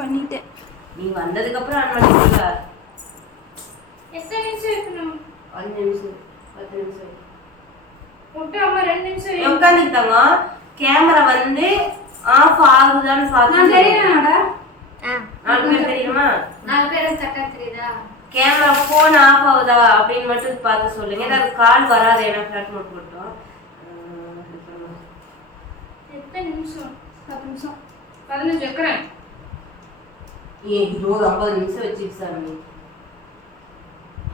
பண்ணிட்டேன். நீ வந்ததுக்கு அப்புறம் ஆன் பண்ணிட்டீங்களா? எத்தனை நிமிஷம் இருக்கணும்? 5 நிமிஷம் 10 நிமிஷம் முட்டை அம்மா 2 நிமிஷம் உட்காந்துட்டாங்க. கேமரா வந்து ஆஃப் ஆகுதான்னு நான் பார்த்து தெரியுமாடா? 4 பேர் தெரியுமா? 4 பேர் கரெக்டா தெரியுதா? கேமரா போன் ஆஃப் ஆகுதா அப்படின்னு மட்டும் பார்த்து சொல்லுங்க. ஏன்னா கால் வராது. ஏன்னா ஃபிளாட் மோட் போட்டோம். எத்தனை நிமிஷம்? 10 நிமிஷம் 15 வைக்கிறேன். ஏன் இது ஒரு 50 நிமிஷம் வச்சுட்டு சாமி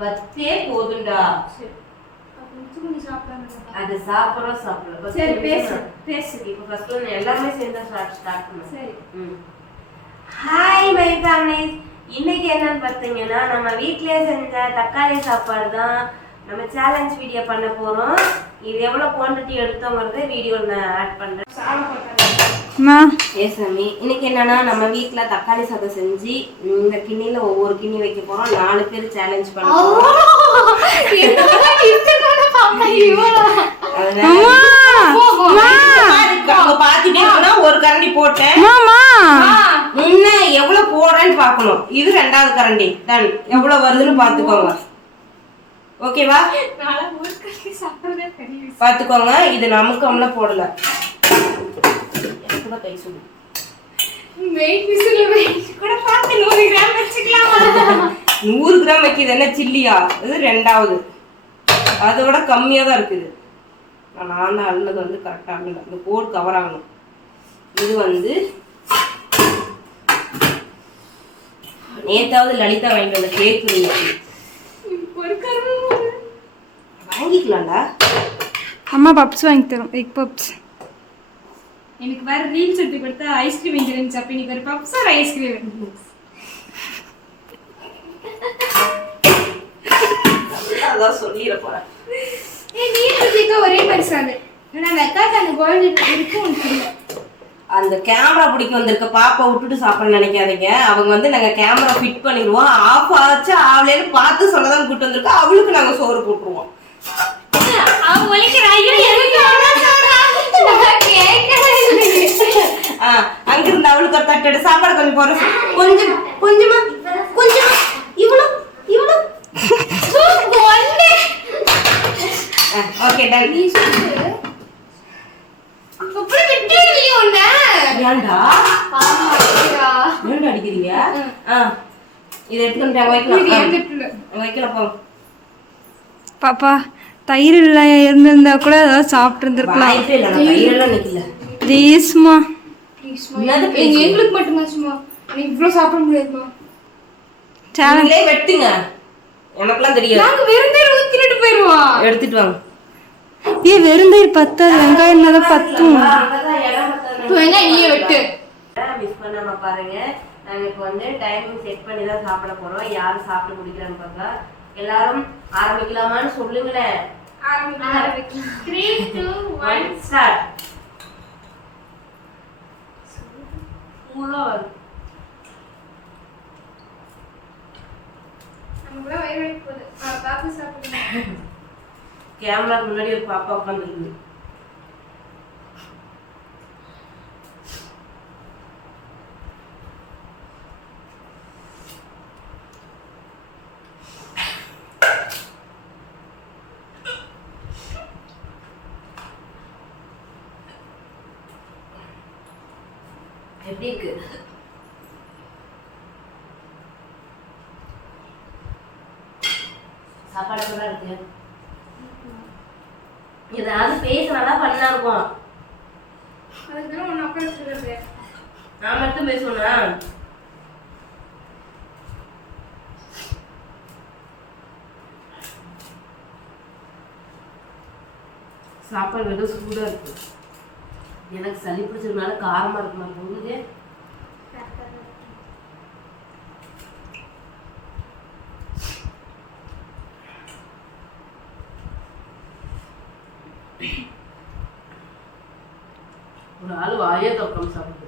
10 போதுண்டா. சரி 10 நிமிஷம் நீ சாப்பிடலாம். அது சாப்பிடலாம். சரி பேசு. இப்போ ஃபர்ஸ்ட் ஒன் எல்லாமே சேர்ந்து ஸ்டார்ட் பண்ணுங்க. சரி. Hi my families. இன்னைக்கு என்னன்னு பார்த்தீங்கன்னா நம்ம வீட்லயே செஞ்ச தக்காளி சாப்பாடு தான் நம்ம சேலஞ்ச் வீடியோ பண்ண போறோம். இது எவ்வளவு குவாண்டிட்டி எடுத்தோங்கிறத வீடியோல நான் ஆட் பண்றேன். சாமி இன்னைக்கு என்னன்னா நம்ம வீட்ல தக்காளி சாதம் செஞ்சு இந்த கிண்ணில ஒவ்வொரு கிண்ணி வைக்க போறோம். 4 பேர் சேலஞ்ச் பண்ண போறோம். ஒரு கரண்டி போட்டேன். முன்ன எவ்வளவு போடுறேன்னு பாக்கணும். இது 2வது கரண்டி டன். எவ்வளவு வருதுன்னு பாத்துக்கோங்க. ஓகேவா? பாத்துக்கோங்க. இது நமக்கு அம்ல போடல. கூட கை சுடு. வெயிட் விசில வெயிட் கூட பார்த்து 100 கிராம் வெச்சுக்கலாமா? 100 கிராம் வைக்கிது என்ன சில்லியா? இது 2வது. அதோட கம்மியா தான் இருக்குது. நான் தான் அள்ளது வந்து கரெக்டா அள்ளல. இந்த கோடு கவர் ஆகணும். இது வந்து நேத்தாவது லலிதா வாங்கிட்டு வந்த கேக் ஒரு கரும்பு வாங்கிக்கலாம்டா. அம்மா பப்ஸ் வாங்கி தரோம். Egg puffs. எனக்கு வேற ரீல்ஸ் எடுத்து கொடுத்தா ஐஸ்கிரீம் இங்க இருந்துச்சு. அப்ப நீங்க ஒரு பப்ஸ் ஒரு ஐஸ்கிரீம் அதான் சொல்லிட போறேன். நீ எடுத்துக்க ஒரே பரிசாது. நான் வெக்காத அந்த கோல்ட் இருக்கு உங்களுக்கு. அந்த கேமரா பிடிக்க வந்திருக்க பாப்பா விட்டுட்டு சாப்பிட நினைக்காதீங்க. அவங்க வந்து நாங்க கேமரா ஃபிட் பண்ணிடுவோம். ஆஃப் ஆச்சு ஆவலேன்னு பார்த்து சொல்லதான் கூட்டு வந்திருக்கோம். அவளுக்கு நாங்க சோறு போட்டுருவோம். அவ ஒலிக்கிறாயோ எனக்கு அங்க இருந்து அவளுக்கு ஒரு தட்டு சாப்பாடு கொஞ்சம் போற கொஞ்சம் கொஞ்சமா கொஞ்சமா இவ்வளவு இவ்வளவு ஓகே டன். நீ சொல்லு அப்புறம் விட்டுடுவியோ என்ன? ஏன்டா ஏன்டா அடிக்கிறீங்க? இதை எடுத்துட்டு வைக்கலாம் போ. பாப்பா தயிர் இல்லை இருந்திருந்தா கூட ஏதாவது சாப்பிட்டு இருந்திருக்கலாம். வாய்ப்பே இல்லை. தயிரெல்லாம் நிக்கல. ப்ளீஸ்மா எங்களுக்கு மட்டுமா சும்மா எனக்கு இவ்வளவு சாப்பிட முடியாதுமா. சேலஞ்ச் வெட்டுங்க. எனக்குலாம் தெரியாது. நாங்க வெறுந்தே ஊத்திட்டு போயிடுவோம். எடுத்துட்டு வாங்க. வெறும் தயிர் 10 வெங்காயம் தான் 10. நீயே வெட்டு. மிஸ் பண்ணாம பாருங்க. நாங்க இப்போ வந்து டைமிங் செட் பண்ணி தான் சாப்பிட போறோம். யாரு சாப்பிட்டு முடிக்கிறான்னு பார்த்தா எல்லாரும் ஆரம்பிக்கலாமான்னு சொல்லுங்களேன். ஆரம்பிக்கலாம். 3 2 1 ஸ்டார்ட். மூலவர் நமக்குள்ள வயிறு வலி போகுது. பாத்து சாப்பிடுங்க. கேமரா முன்னாடி ஒரு பாப்பா உட்கார்ந்துருக்கு. எப்படி இருக்கு? சாப்பாடு நல்லா இருக்கு. ஏதாவது பேசினாதான் பண்ணா இருக்கும். அதுதான் உன்னை அப்புறம் சொல்றது. நான் மட்டும் பேசுவேனா? சாப்பாடு வெறும் சூடா இருக்கு. எனக்கு சளி பிடிச்சதுனால காரமா இருக்குமா போகுது. ஒரு ஆள் வாயே தொக்கம் சாப்பிடுது.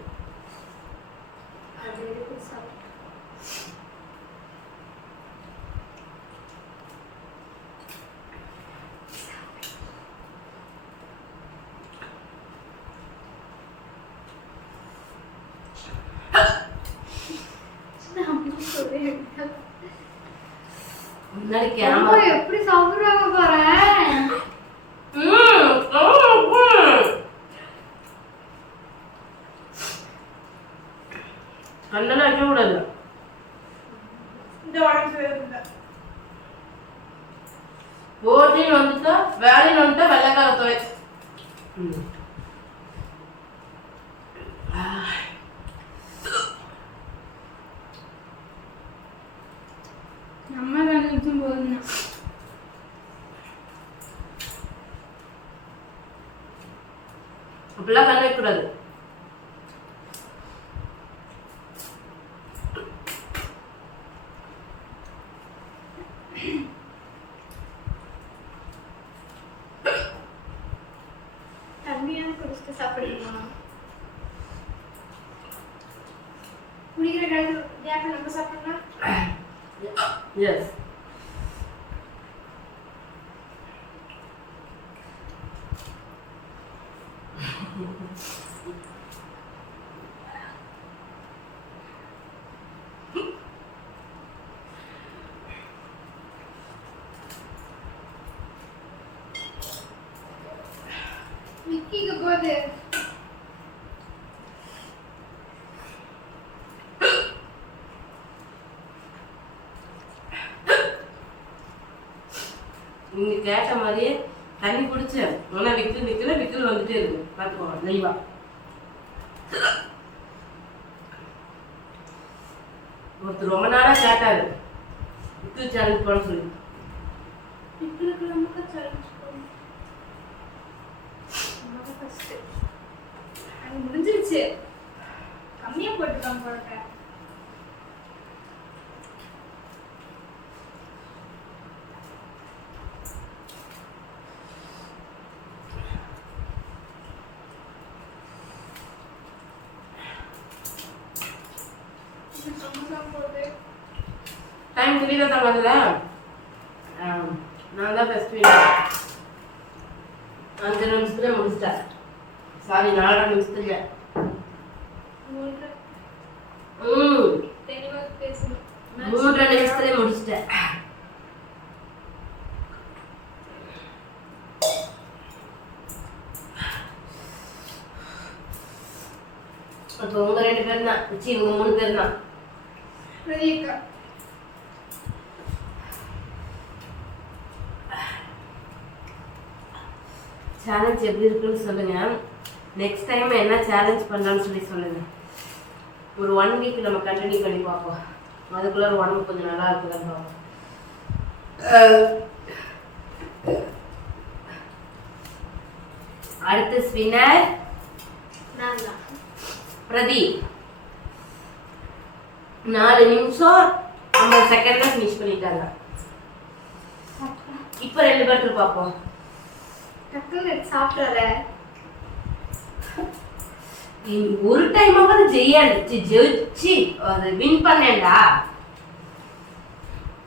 நினைக்கிறேன். எப்படி சாப்பிடுறாங்க பாரு. கண்ணெல்லாம் வைக்க கூடாது. இந்த உடம்பு போட்டின்னு வந்துட்டா வேலைன்னு வந்துட்டா வெள்ளைக்கார துவை. நம்ம கண்டுபிடிச்சும் போதுங்க. அப்படிலாம் கண்ணு வைக்க கூடாது. தண்ணியாக குடிச்சிட்டு சாப்பிடுமா? குடிக்கிற கேப்ல நம்ம சாப்பிடலாம். எஸ். விக்கிக்கு போகுது. நீங்க கேட்ட மாதிரியே தண்ணி குடிச்சேன். ஆனா விக்கல் வந்துட்டே இருக்கு. பாத்துக்கோங்க லைவா. ஒருத்தர் ரொம்ப நாளா கேட்டாரு விக்கல் சேலஞ்ச் பண்ண சொல்லி. விக்கிக்கு நமக்கு சேலஞ்ச் பண்ணு. நமக்கு ஃபர்ஸ்ட். அது முடிஞ்சிருச்சு. கம்மியா போட்டுக்கலாம் போறக்க. டைம் தெரியுதா தங்கதுல? நான் தான் ஃபர்ஸ்ட் வின்னர். 5 நிமிஷத்துல முடிச்சிட்டேன். சாரி 4 நிமிஷத்துல. தெளிவா பேசணும். 3 நிமிஷத்துல முடிச்சிட்டேன். அப்போ உங்க 2 பேர் தான். இவங்க 3 பேர் தான். பிரதீகா சேலஞ்ச் எப்படி இருக்குன்னு சொல்லுங்க. நெக்ஸ்ட் டைம் என்ன சேலஞ்ச் பண்ணலாம்னு சொல்லி சொல்லுங்க. ஒரு 1 வீக் நம்ம கண்டினியூ பண்ணி பார்ப்போம். அதுக்குள்ள உடம்பு கொஞ்சம் நல்லா இருக்குதான்னு பார்ப்போம். அடுத்த ஸ்வின்னர் நான் தான். பிரதீப். 4 நிமிஷம் 50 செகண்ட்ல ஃபினிஷ் பண்ணிட்டாங்க. இப்போ 2 பேர் பார்ப்போம். டக்குனு சாப்பிட்றல. ஒரு டைமாவது ஜெயிச்சு அது வின் பண்ணேன்டா.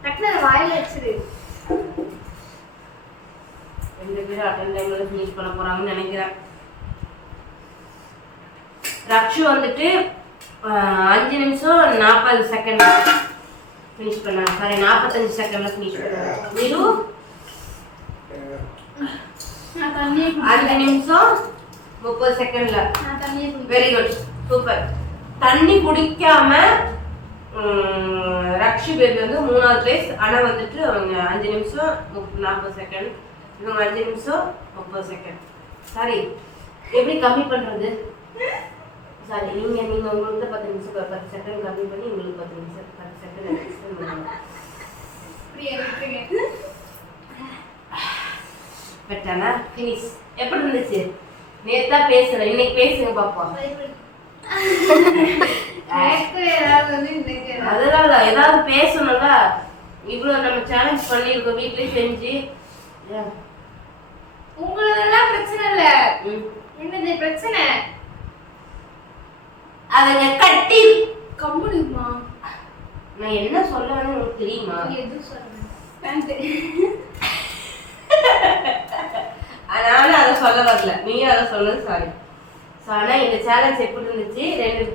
டக்குனு வாயில வச்சிரு. 2 பேரும் அட்டன் டைம்ல ஃபினிஷ் பண்ண போறாங்கன்னு நினைக்கிறேன். ரக்ஷு வந்துட்டு 5 நிமிஷம் 40 செகண்ட் ஃபினிஷ் பண்ணாங்க. சாரி 45 செகண்ட்ல ஃபினிஷ் பண்ணாங்க. நீரு 5 நிமிஷம் 30 செகண்ட்ல. Very good, super. தண்ணி குடிக்காம ரக்ஷு பேபி வந்து 3வது பிளேஸ். ஆனா வந்துட்டு அவங்க 5 நிமிஷம் 40 செகண்ட், இவங்க 5 நிமிஷம் 30 செகண்ட். சாரி எப்படி கம்மி பண்றது? சாரி நீங்க உங்களுக்கு 10 நிமிஷம் 10 செகண்ட் கம்மி பண்ணி உங்களுக்கு 10 நிமிஷம் 10 செகண்ட் எக்ஸ்டெண்ட் பண்ணுங்க. பட்டானா ஃபினிஷ். எப்படி இருந்துச்சு? நேத்தா பேசுறேன், இன்னைக்கு பேசுங்க பாப்போம். அதனால ஏதாவது பேசணும்ல. இவ்வளவு நம்ம சேலஞ்ச் பண்ணிருக்கோம் வீட்லயே செஞ்சு. உங்களதெல்லாம் பிரச்சனை இல்ல. என்னது பிரச்சனை? அவங்க கட்டி கம்முனுமா. நான் என்ன சொல்ல வேணும் உங்களுக்கு தெரியுமா? எது சொல்றேன்? பேண்ட். அதனால அதை சொல்ல வரல. நீயும் அதை சொன்னது சாரி. ஸோ ஆனால் இந்த சேலஞ்ச் எப்படி இருந்துச்சு? 2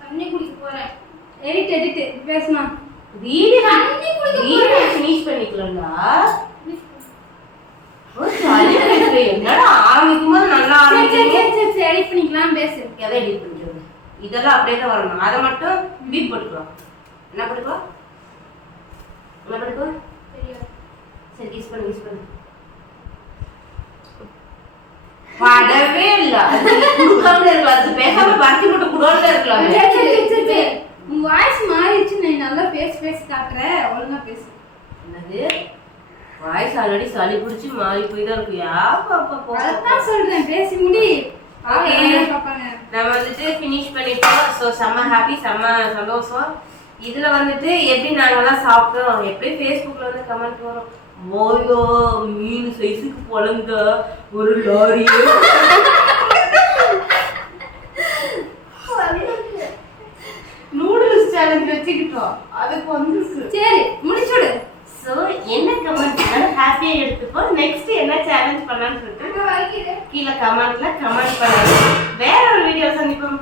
தண்ணி குடிக்க போறேன். எடிட் பேசுமா வீடியோ ஃபினிஷ் பண்ணிக்கலாம்டா. என்னடா ஆரம்பிக்கும் போது நல்லா ஆரம்பிச்சீங்க. எடிட் பண்ணிக்கலாம் பேசு. எதை எடிட் பண்ணிக்கிறது? இதெல்லாம் அப்படியே தான் வரணும். அதை மட்டும் பீப் போட்டுக்கலாம். என்ன போட்டுக்கலாம்? சரி யூஸ் பண்ணு. படவே இல்ல. அது குடுக்காம இருக்கலாம். அது பேசாம பத்தி போட்டு குடோன்ல இருக்கலாம். சரி. உன் வாய்ஸ் மாறிடுச்சு. நீ நல்லா பேசி காட்டுற. ஒழுங்கா பேசு. என்னது? வாய்ஸ் ஆல்ரெடி சளி பிடிச்சி மாறி போய் தான் இருக்கு. அதான் சொல்றேன். பேசி முடி. ஓகே. பாப்பாங்க. நம்ம வந்துட்டு ஃபினிஷ் பண்ணிட்டோம். ஸோ செம்ம ஹாப்பி, செம்ம சந்தோஷம். இதுல வந்துட்டு எப்படி நாங்கெல்லாம் சாப்பிட்டோம், எப்படி ஃபேஸ்புக்ல வந்து கமெண்ட் வரும், ஓயோ மீன் சைஸுக்கு பொழந்த ஒரு லாரி நூடுல்ஸ் சேலஞ்ச் வச்சுக்கிட்டோம். அதுக்கு வந்து சரி முடிச்சுடு. ஸோ என்ன கமெண்ட் ஹாப்பியா எடுத்துப்போம். நெக்ஸ்ட் என்ன சேலஞ்ச் பண்ணலாம்னு சொல்லிட்டு கீழே கமெண்ட்ல கமெண்ட் பண்ணுங்க. வேற ஒரு வீடியோ சந்திப்போம்.